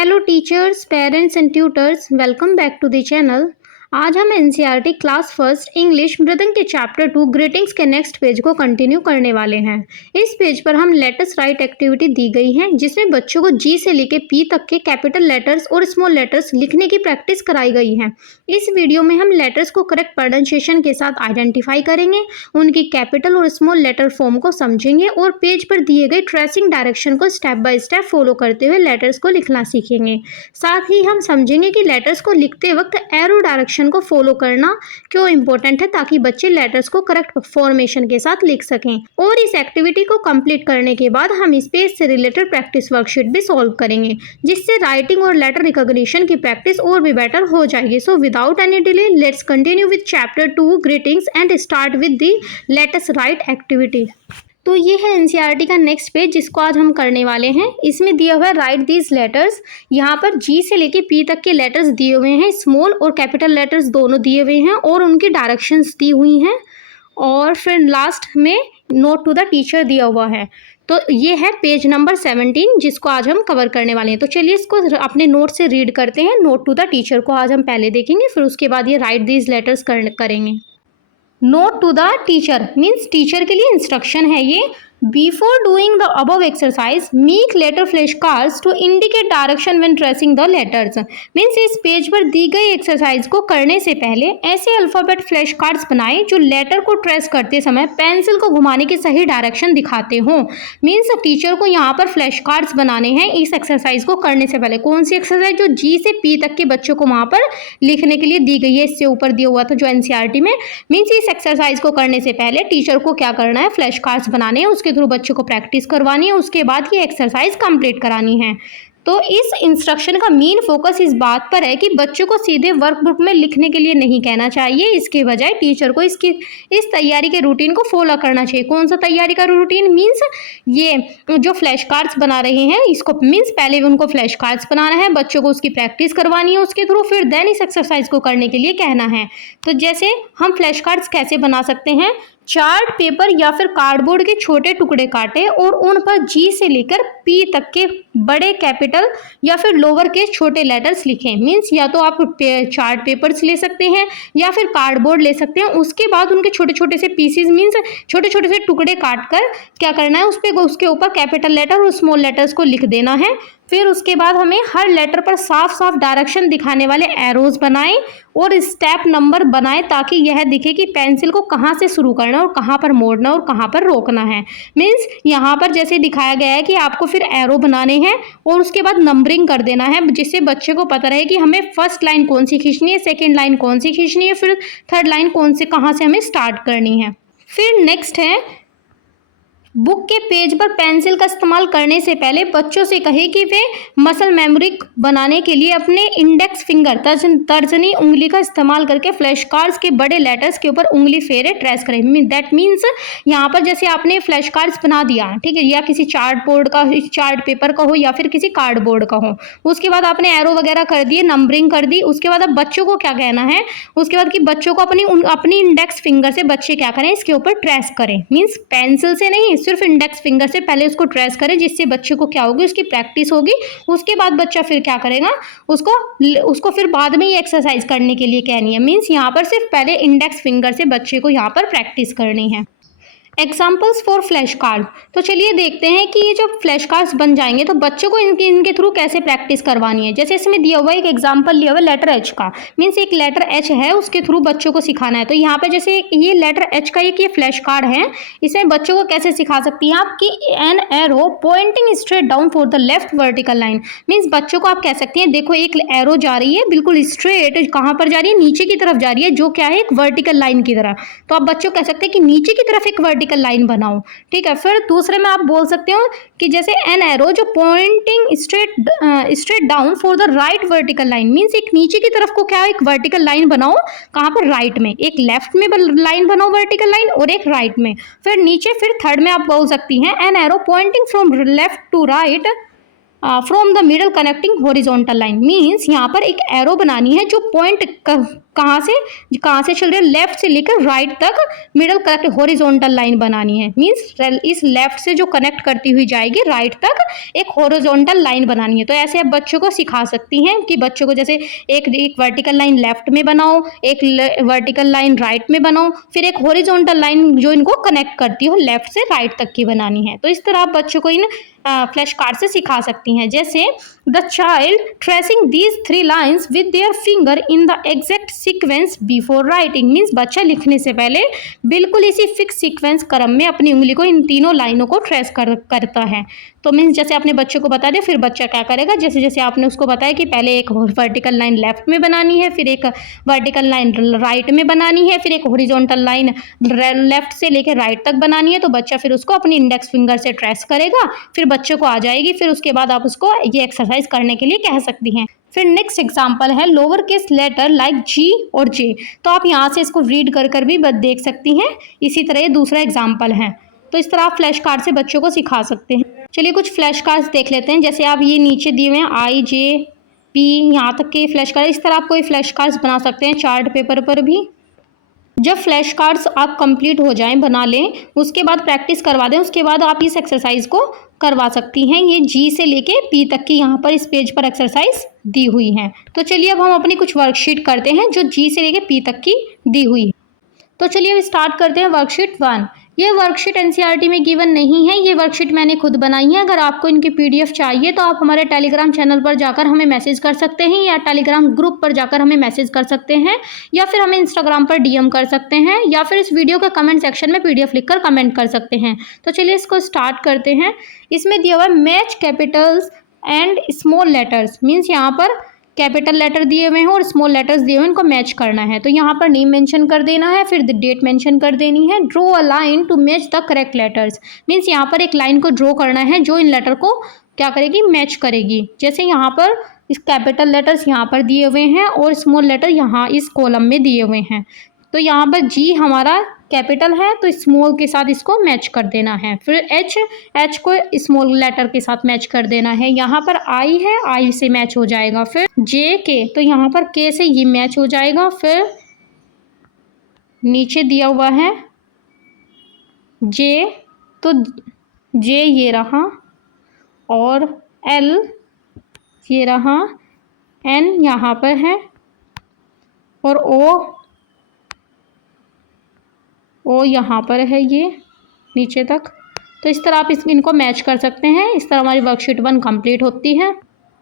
Hello teachers, parents and tutors, welcome back to the channel. आज हम NCERT class first English Mridang के chapter 2 greetings के next page को continue करने वाले हैं। इस पेज पर हम लेटर्स राइट एक्टिविटी दी गई है जिसमें बच्चों को जी से लेकर पी तक के कैपिटल लेटर्स और स्मॉल लेटर्स लिखने की प्रैक्टिस कराई गई है। इस वीडियो में हम लेटर्स को करेक्ट प्रोनाउंसिएशन के साथ आइडेंटिफाई करेंगे, उनकी कैपिटल और स्मॉल लेटर फॉर्म को समझेंगे और पेज पर दिए गए ट्रेसिंग डायरेक्शन को स्टेप बाय स्टेप फॉलो करते हुए लेटर्स को लिखना सीखेंगे। साथ ही हम समझेंगे कि लेटर्स को लिखते वक्त एरो डायरेक्शन को फॉलो करना क्यों इंपॉर्टेंट है, ताकि बच्चे लेटर्स को करेक्ट फॉर्मेशन के साथ लिख सकें। और इस एक्टिविटी को कंप्लीट करने के बाद हम इस पेज से रिलेटेड प्रैक्टिस वर्कशीट भी सॉल्व करेंगे, जिससे राइटिंग और लेटर रिकॉग्निशन की प्रैक्टिस और भी बेटर हो जाएगी। So without any delay let's continue with chapter 2 greetings and start with the letters right activity. तो ये है एनसीईआरटी का नेक्स्ट पेज जिसको आज हम करने वाले हैं। इसमें दिया हुआ है राइट दीज लेटर्स। यहाँ पर जी से लेके पी तक के लेटर्स दिए हुए हैं, स्मॉल और कैपिटल लेटर्स दोनों दिए हुए हैं और उनकी डायरेक्शंस दी हुई हैं। और फिर लास्ट में नोट टू द टीचर दिया हुआ है। तो ये है पेज नंबर 17 जिसको आज हम कवर करने वाले हैं। तो चलिए इसको अपने नोट से रीड करते हैं। नोट टू द टीचर को आज हम पहले देखेंगे, फिर उसके बाद ये राइट दीज लेटर्स करेंगे। Note to the teacher means teacher के लिए इंस्ट्रक्शन है ये। Before doing the above exercise make letter flash cards to indicate direction when tracing the letters. Means इस पेज पर दी गई एक्सरसाइज को करने से पहले ऐसे अल्फाबेट फ्लैश कार्ड्स बनाएं जो लेटर को ट्रेस करते समय पेंसिल को घुमाने की सही डायरेक्शन दिखाते हों। मीन्स टीचर को यहाँ पर फ्लैश कार्ड्स बनाने हैं इस एक्सरसाइज को करने से पहले। कौन सी एक्सरसाइज? जो जी से पी तक के बच्चों को वहाँ पर लिखने के लिए दी गई है, इससे ऊपर दिया हुआ था जो एनसीईआरटी में। मीन्स इस एक्सरसाइज को करने से पहले टीचर को क्या करना है? फ्लैश कार्ड्स बनाने हैं, उसके थ्रू बच्चों को प्रैक्टिस करवानी है, उसके बाद ये एक्सरसाइज कंप्लीट करानी है। तो इस इंस्ट्रक्शन का मेन फोकस इस बात पर है कि बच्चों को सीधे वर्कबुक में लिखने के लिए नहीं कहना चाहिए, इसके बजाय टीचर को इस तैयारी के रूटीन को फॉलो करना चाहिए। कौन सा तैयारी का रूटीन? मीन्स ये जो फ्लैश कार्ड्स बना रहे हैं इसको, मीन्स पहले उनको फ्लैश कार्ड्स बनाना है, बच्चों को उसकी प्रैक्टिस करवानी है उसके थ्रू, फिर देन इस एक्सरसाइज को करने के लिए कहना है। तो जैसे हम फ्लैश कार्ड्स कैसे बना सकते हैं? चार्ट पेपर या फिर कार्डबोर्ड के छोटे टुकड़े काटे और उन पर जी से लेकर पी तक के बड़े कैपिटल या फिर लोअर के छोटे लेटर्स लिखें। मीन्स या तो आप चार्ट पेपर्स ले सकते हैं या फिर कार्डबोर्ड ले सकते हैं। उसके बाद उनके छोटे छोटे से पीसेस मीन्स छोटे छोटे से टुकड़े काट कर क्या करना है? उसके ऊपर कैपिटल लेटर और स्मॉल लेटर्स को लिख देना है। फिर उसके बाद हमें हर लेटर पर साफ साफ डायरेक्शन दिखाने वाले एरोज बनाएं और स्टेप नंबर बनाएं, ताकि यह दिखे कि पेंसिल को कहाँ से शुरू करना और कहाँ पर मोड़ना और कहाँ पर रोकना है। मीन्स यहाँ पर जैसे दिखाया गया है कि आपको फिर एरो बनाने हैं और उसके बाद नंबरिंग कर देना है, जिससे बच्चे को पता रहे कि हमें फर्स्ट लाइन कौन सी खींचनी है, सेकेंड लाइन कौन सी खींचनी है, फिर थर्ड लाइन कहाँ से हमें स्टार्ट करनी है। फिर नेक्स्ट है बुक के पेज पर पेंसिल का इस्तेमाल करने से पहले बच्चों से कहे कि वे मसल मेमोरी बनाने के लिए अपने इंडेक्स फिंगर तर्जनी उंगली का इस्तेमाल करके फ्लैश कार्ड्स के बड़े लेटर्स के ऊपर उंगली फेरे ट्रेस करें। दैट मीन्स यहाँ पर जैसे आपने फ्लैश कार्ड्स बना दिया, ठीक है, या किसी चार्ट पेपर का हो या फिर किसी कार्डबोर्ड का हो, उसके बाद आपने एरो वगैरह कर दिए, नंबरिंग कर दी, उसके बाद अब बच्चों को क्या कहना है? उसके बाद कि बच्चों को अपनी इंडेक्स फिंगर से बच्चे क्या करें? इसके ऊपर ट्रेस करें। मीन्स पेंसिल से नहीं, सिर्फ इंडेक्स फिंगर से पहले उसको ट्रेस करें, जिससे बच्चे को क्या होगी? उसकी प्रैक्टिस होगी। उसके बाद बच्चा फिर क्या करेगा? उसको फिर बाद में ये एक्सरसाइज करने के लिए कहनी है। मीन्स यहाँ पर सिर्फ पहले इंडेक्स फिंगर से बच्चे को यहाँ पर प्रैक्टिस करनी है। Examples for flash card. तो चलिए देखते हैं कि ये जो फ्लैश कार्ड्स बन जाएंगे तो बच्चों को इनके थ्रू कैसे प्रैक्टिस करवानी है। जैसे इसमें दिया हुआ एक एग्जाम्पल लिया हुआ है लेटर एच का। मीन्स एक लेटर एच है, उसके थ्रू बच्चों को सिखाना है। तो यहाँ पे जैसे ये लेटर एच का ये फ्लैश कार्ड है, इसमें बच्चों को कैसे सिखा सकती हैं आप कि an arrow pointing straight down for the left vertical line. Means बच्चों को आप कह सकती हैं देखो एक एरो जा रही है बिल्कुल स्ट्रेट, कहाँ पर जा रही है? नीचे की तरफ जा रही है, जो क्या है? एक वर्टिकल लाइन की तरह। तो आप बच्चों कह सकते हैं कि नीचे की तरफ एक वर्टिकल लाइन बनाओ, ठीक है। फिर दूसरे में आप बोल सकते हो कि जैसे एन एरो जो pointing straight down for the right vertical line. Means एक नीचे की तरफ को क्या, एक वर्टिकल लाइन बनाओ, कहाँ पर? राइट में। एक लेफ्ट में लाइन बनाओ वर्टिकल लाइन और एक राइट में। फिर नीचे फिर थर्ड में आप बोल सकती हैं an arrow pointing from left to right from the middle connecting horizontal line, means यहाँ पर एक एरो बनानी है जो पॉइंट कहाँ से चल रही है, लेफ्ट से लेकर राइट तक मिडल कनेक्ट हॉरिजॉन्टल लाइन बनानी है। मीन्स इस लेफ्ट से जो कनेक्ट करती हुई जाएगी राइट तक एक हॉरिजॉन्टल लाइन बनानी है। तो ऐसे आप बच्चों को सिखा सकती हैं कि बच्चों को जैसे एक वर्टिकल लाइन लेफ्ट में बनाओ, एक वर्टिकल लाइन राइट में बनाओ, फिर एक हॉरिजॉन्टल लाइन जो इनको कनेक्ट करती हो लेफ्ट से राइट तक की बनानी है। तो इस तरह आप बच्चों को इन फ्लैश कार्ड से सिखा सकती हैं। जैसे the child tracing these 3 lines with their finger in the exact sequence before writing, means बच्चा लिखने से पहले बिल्कुल इसी फिक्स सीक्वेंस क्रम में अपनी उंगली को इन तीनों लाइनों को ट्रेस करता है। तो मीन्स जैसे आपने बच्चे को बता दिया, फिर बच्चा क्या करेगा, जैसे जैसे आपने उसको बताया कि पहले एक वर्टिकल लाइन लेफ्ट में बनानी है, फिर एक वर्टिकल लाइन राइट में बनानी है, फिर एक हॉरिजॉन्टल लाइन लेफ्ट से लेकर राइट तक बनानी है, तो बच्चा फिर उसको अपनी इंडेक्स फिंगर से ट्रेस करेगा, फिर बच्चे को आ जाएगी। फिर उसके बाद आप उसको ये एक्सरसाइज करने के लिए कह सकती हैं। फिर नेक्स्ट एग्जांपल है लोअर केस लेटर लाइक जी और जे। तो आप यहाँ से इसको रीड कर भी देख सकती हैं। इसी तरह ये दूसरा एग्जांपल है। तो इस तरह आप फ्लैश कार्ड से बच्चों को सिखा सकते हैं। चलिए कुछ फ्लैश कार्ड्स देख लेते हैं। जैसे आप ये नीचे दिए हुए हैं आई जे पी यहाँ तक के फ्लैश कार्ड, इस तरह आप कोई फ्लैश कार्ड्स बना सकते हैं चार्ट पेपर पर भी। जब फ्लैश कार्ड्स आप कंप्लीट हो जाएं, बना लें, उसके बाद प्रैक्टिस करवा दें, उसके बाद आप इस एक्सरसाइज को करवा सकती हैं। ये जी से लेके पी तक की यहाँ पर इस पेज पर एक्सरसाइज दी हुई है। तो चलिए अब हम अपनी कुछ वर्कशीट करते हैं जो जी से लेके पी तक की दी हुई है। तो चलिए अब स्टार्ट करते हैं वर्कशीट 1। ये वर्कशीट एनसीईआरटी में गिवन नहीं है, ये वर्कशीट मैंने खुद बनाई है। अगर आपको इनकी पीडीएफ चाहिए तो आप हमारे टेलीग्राम चैनल पर जाकर हमें मैसेज कर सकते हैं, या टेलीग्राम ग्रुप पर जाकर हमें मैसेज कर सकते हैं, या फिर हमें इंस्टाग्राम पर डीएम कर सकते हैं, या फिर इस वीडियो के कमेंट सेक्शन में पीडीएफ लिखकर कमेंट कर सकते हैं। तो चलिए इसको स्टार्ट करते हैं। इसमें दिया हुआ है match Capitals and small letters, means यहाँ पर कैपिटल लेटर दिए हुए हैं और स्मॉल लेटर्स दिए हुए हैं, इनको मैच करना है। तो यहाँ पर नेम मेंशन कर देना है, फिर डेट मेंशन कर देनी है। Draw a line to match the correct letters, means यहाँ पर एक लाइन को ड्रॉ करना है जो इन लेटर को क्या करेगी, मैच करेगी। जैसे यहाँ पर इस कैपिटल लेटर्स यहाँ पर दिए हुए हैं और स्मॉल लेटर यहाँ इस कॉलम में दिए हुए हैं। तो यहाँ पर जी हमारा कैपिटल है तो स्मॉल के साथ इसको मैच कर देना है। फिर एच को स्मॉल लेटर के साथ मैच कर देना है। यहाँ पर आई है, आई से मैच हो जाएगा। फिर जे के, तो यहाँ पर के से ये मैच हो जाएगा। फिर नीचे दिया हुआ है जे, तो जे ये रहा, और एल ये रहा, एन यहाँ पर है, और ओ यहाँ पर है ये नीचे तक। तो इस तरह आप इनको मैच कर सकते हैं। इस तरह हमारी वर्कशीट 1 कंप्लीट होती है।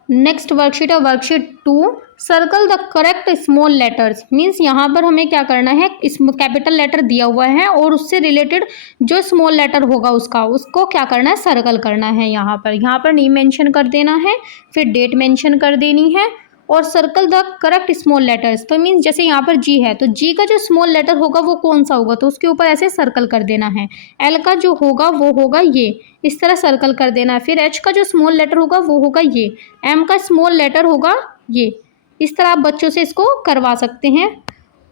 नेक्स्ट वर्कशीट है worksheet 2। Circle the correct small letters, means यहाँ पर हमें क्या करना है, इस कैपिटल लेटर दिया हुआ है और उससे रिलेटेड जो स्मॉल लेटर होगा उसको क्या करना है, सर्कल करना है। यहाँ पर नेम मेंशन कर देना है, फिर डेट मेंशन कर देनी है, और circle the correct small letters. तो मीन्स जैसे यहाँ पर जी है तो जी का जो स्मॉल लेटर होगा वो कौन सा होगा, तो उसके ऊपर ऐसे सर्कल कर देना है। एल का जो होगा वो होगा ये, इस तरह सर्कल कर देना है। फिर एच का जो स्मॉल लेटर होगा वो होगा ये, एम का स्मॉल लेटर होगा ये। इस तरह आप बच्चों से इसको करवा सकते हैं।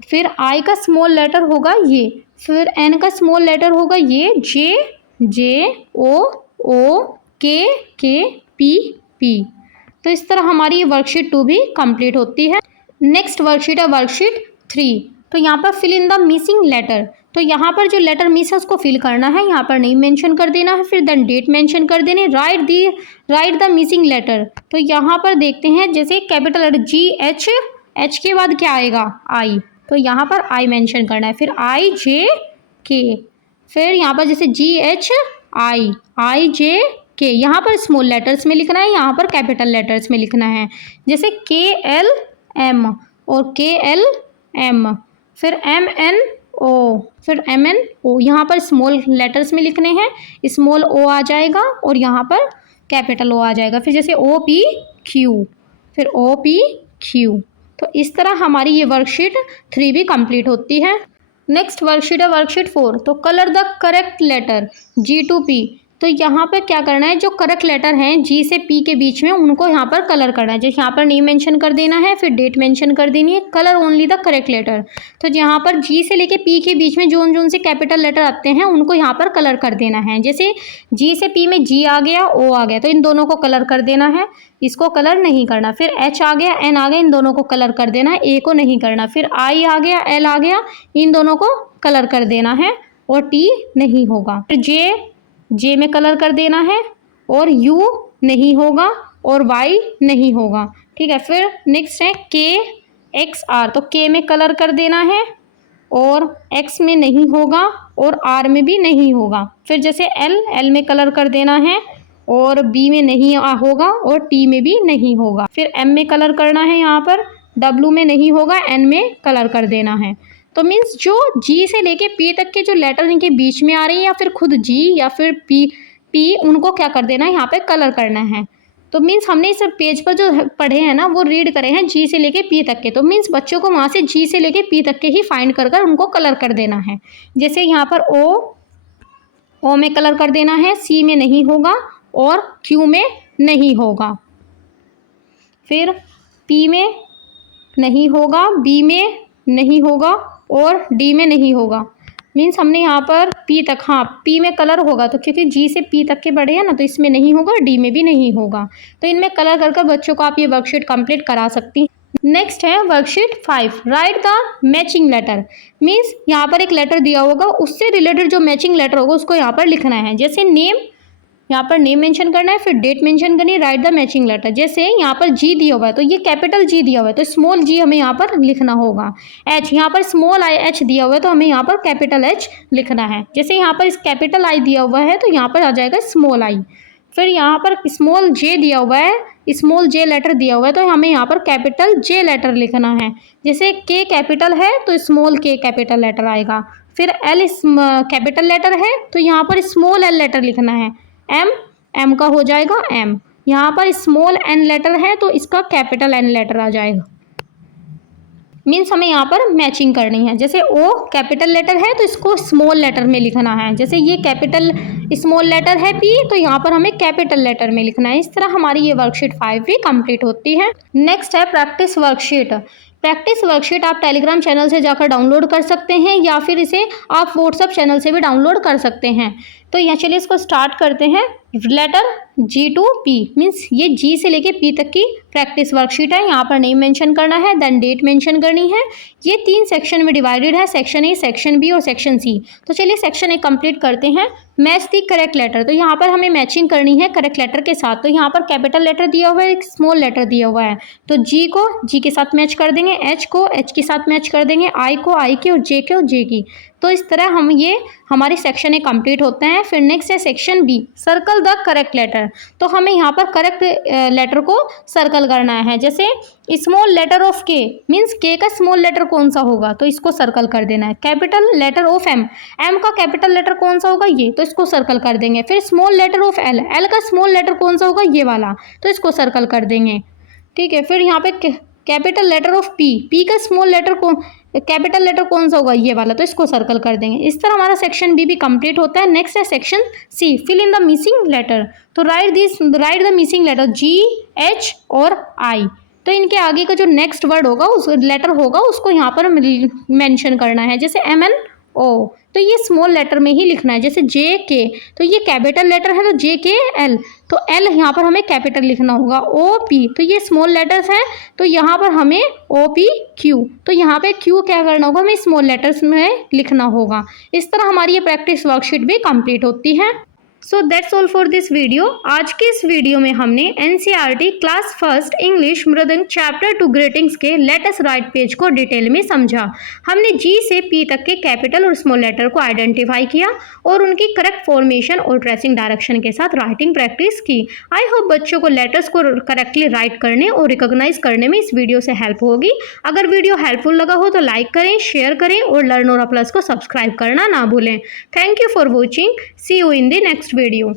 फिर आई का स्मॉल लेटर होगा ये, फिर एन का स्मॉल लेटर होगा ये, जे ओ के पी। तो इस तरह हमारी ये वर्कशीट 2 भी कंप्लीट होती है। नेक्स्ट वर्कशीट है वर्कशीट 3। तो यहाँ पर fill in the missing letter, तो यहाँ पर जो लेटर मिस है उसको फिल करना है। यहाँ पर नेम मेंशन कर देना है, फिर देन डेट मेंशन कर देनी, राइट द मिसिंग लेटर। तो यहाँ पर देखते हैं, जैसे कैपिटल लेटर जी एच के बाद क्या आएगा, आई, तो यहाँ पर आई मेंशन करना है। फिर आई जे के, फिर यहाँ पर जैसे जी एच आई जे के, यहाँ पर स्मॉल लेटर्स में लिखना है, यहाँ पर कैपिटल लेटर्स में लिखना है। जैसे के एल एम और के एल एम, फिर एम एन ओ, फिर एम एन ओ, यहाँ पर स्मॉल लेटर्स में लिखने हैं, स्मॉल ओ आ जाएगा और यहाँ पर कैपिटल ओ आ जाएगा। फिर जैसे ओ पी क्यू, फिर ओ पी क्यू। तो इस तरह हमारी ये वर्कशीट 3 भी कंप्लीट होती है। नेक्स्ट वर्कशीट है वर्कशीट 4। तो colour the correct letter G to P, तो यहाँ पर क्या करना है, जो करेक्ट लेटर हैं जी से पी के बीच में उनको यहाँ पर कलर करना है। जैसे यहाँ पर नेम मेंशन कर देना है, फिर डेट मेंशन कर देनी है, colour only the correct letter. तो यहाँ पर जी से लेके पी के बीच में जोन जोन से कैपिटल लेटर आते हैं उनको यहाँ पर कलर कर देना है। जैसे जी से पी में जी आ गया, ओ आ गया, तो इन दोनों को कलर कर देना है, इसको कलर नहीं करना। फिर एच आ गया, एन आ गया, इन दोनों को कलर कर देना है, ए को नहीं करना। फिर आई आ गया, एल आ गया, इन दोनों को कलर कर देना है और टी नहीं होगा। फिर जे में कलर कर देना है और यू नहीं होगा और वाई नहीं होगा। ठीक है, फिर नेक्स्ट है के एक्स आर, तो के में कलर कर देना है और एक्स में नहीं होगा और आर में भी नहीं होगा। फिर जैसे एल में कलर कर देना है और बी में नहीं होगा और टी में भी नहीं होगा। फिर एम में कलर करना है, यहाँ पर डब्लू में नहीं होगा, एन में कलर कर देना है। तो मीन्स जो जी से लेके पी तक के जो लेटर इनके बीच में आ रही है या फिर खुद जी या फिर पी उनको क्या कर देना है, यहाँ पे कलर करना है। तो मीन्स हमने इस पेज पर जो पढ़े हैं ना वो रीड करे हैं जी से लेके पी तक के। तो मीन्स बच्चों को वहाँ से जी से लेके पी तक के ही फाइंड कर उनको कलर कर देना है। जैसे यहाँ पर ओ में कलर कर देना है, सी में नहीं होगा और क्यू में नहीं होगा। फिर पी में नहीं होगा, बी में नहीं होगा और डी में नहीं होगा। मीन्स हमने यहाँ पर पी तक, हाँ पी में कलर होगा तो क्योंकि जी से पी तक के बढ़े हैं ना, तो इसमें नहीं होगा, डी में भी नहीं होगा। तो इनमें कलर कर बच्चों को आप ये वर्कशीट कंप्लीट करा सकती हैं। नेक्स्ट है worksheet 5, write the matching letter. Means यहाँ पर एक लेटर दिया होगा, उससे रिलेटेड जो मैचिंग लेटर होगा उसको यहाँ पर लिखना है। जैसे नेम, यहाँ पर नेम मेंशन करना है, फिर डेट मेंशन करनी है, राइट द मैचिंग लेटर। जैसे यहाँ पर जी दिया हुआ है तो ये कैपिटल जी दिया हुआ है तो स्मॉल जी हमें यहाँ पर लिखना होगा। एच, यहाँ पर स्मॉल आई एच दिया हुआ है तो हमें यहाँ पर कैपिटल एच लिखना है। जैसे यहाँ पर इस कैपिटल आई दिया हुआ है तो यहाँ पर आ जाएगा स्मॉल आई। फिर यहाँ पर स्मॉल जे दिया हुआ है, स्मॉल जे लेटर दिया हुआ है तो हमें यहाँ पर कैपिटल जे लेटर लिखना है। जैसे के कैपिटल है तो स्मॉल के कैपिटल लेटर आएगा। फिर एल कैपिटल लेटर है तो यहाँ पर स्मॉल एल लेटर लिखना है। एम का हो जाएगा एम। यहाँ पर स्मॉल एन लेटर है तो इसका कैपिटल एन लेटर आ जाएगा। मीन्स हमें यहाँ पर मैचिंग करनी है। जैसे ओ कैपिटल लेटर है तो इसको स्मॉल लेटर में लिखना है। जैसे ये कैपिटल स्मॉल लेटर है पी तो यहाँ पर हमें कैपिटल लेटर में लिखना है। इस तरह हमारी ये वर्कशीट 5 भी कंप्लीट होती है। नेक्स्ट है प्रैक्टिस वर्कशीट। प्रैक्टिस वर्कशीट आप टेलीग्राम चैनल से जाकर डाउनलोड कर सकते हैं या फिर इसे आप व्हाट्सएप चैनल से भी डाउनलोड कर सकते हैं। तो यहाँ चलिए इसको स्टार्ट करते हैं। Letter G to P, means ये जी से लेके पी तक की प्रैक्टिस वर्कशीट है। यहाँ पर नेम मेंशन करना है, देन डेट मेंशन करनी है। ये 3 सेक्शन में डिवाइडेड है, सेक्शन ए, सेक्शन बी और सेक्शन सी। तो चलिए सेक्शन ए कंप्लीट करते हैं। मैच दी करेक्ट लेटर, तो यहाँ पर हमें मैचिंग करनी है करेक्ट लेटर के साथ। तो यहाँ पर कैपिटल लेटर दिया हुआ है, एक स्मॉल लेटर दिया हुआ है तो जी को जी के साथ मैच कर देंगे, एच को एच के साथ मैच कर देंगे, आई को आई की और जे को जे की। तो इस तरह हम ये हमारी सेक्शन ए कंप्लीट होते हैं। फिर नेक्स्ट है section B, circle the correct letter. तो हमें यहाँ पर करेक्ट लेटर को सर्कल करना है। जैसे स्मॉल लेटर ऑफ के, मीन्स के का स्मॉल लेटर कौन सा होगा तो इसको सर्कल कर देना है। Capital letter of M, M का कैपिटल लेटर कौन सा होगा ये, तो इसको सर्कल कर देंगे। फिर small letter of L, L का स्मॉल लेटर कौन सा होगा ये वाला, तो इसको सर्कल कर देंगे। ठीक है, फिर यहाँ पे capital letter of P, P का स्मॉल लेटर कैपिटल लेटर कौन सा होगा ये वाला, तो इसको सर्कल कर देंगे। इस तरह हमारा सेक्शन बी भी कंप्लीट होता है। नेक्स्ट है section C, fill in the missing letter. तो write the missing letter G, H और आई। तो इनके आगे का जो नेक्स्ट वर्ड होगा उस लेटर होगा उसको यहाँ पर मेंशन करना है। जैसे एम एन ओ, तो ये स्मॉल लेटर में ही लिखना है। जैसे जे के, तो ये कैपिटल लेटर है तो जे के एल, तो एल यहाँ पर हमें कैपिटल लिखना होगा। ओ पी, तो ये स्मॉल लेटर्स हैं तो यहाँ पर हमें ओ पी क्यू, तो यहाँ पे क्यू क्या करना होगा, हमें स्मॉल लेटर्स में लिखना होगा। इस तरह हमारी ये प्रैक्टिस वर्कशीट भी कंप्लीट होती है। So that's all for this video. आज के इस वीडियो में हमने एनसीईआरटी क्लास फर्स्ट इंग्लिश मृदंग चैप्टर 2 ग्रीटिंग्स के लेट अस राइट पेज को डिटेल में समझा। हमने जी से पी तक के कैपिटल और स्मॉल लेटर को आइडेंटिफाई किया और उनकी करेक्ट फॉर्मेशन और ट्रेसिंग डायरेक्शन के साथ राइटिंग प्रैक्टिस की। आई होप बच्चों को लेटर्स को करेक्टली राइट करने और रिकॉग्नाइज करने में इस वीडियो से हेल्प होगी। अगर वीडियो हेल्पफुल लगा हो तो लाइक करें, शेयर करें और लर्नोरा प्लस को सब्सक्राइब करना ना भूलें। Thank you for watching. See you in the next video.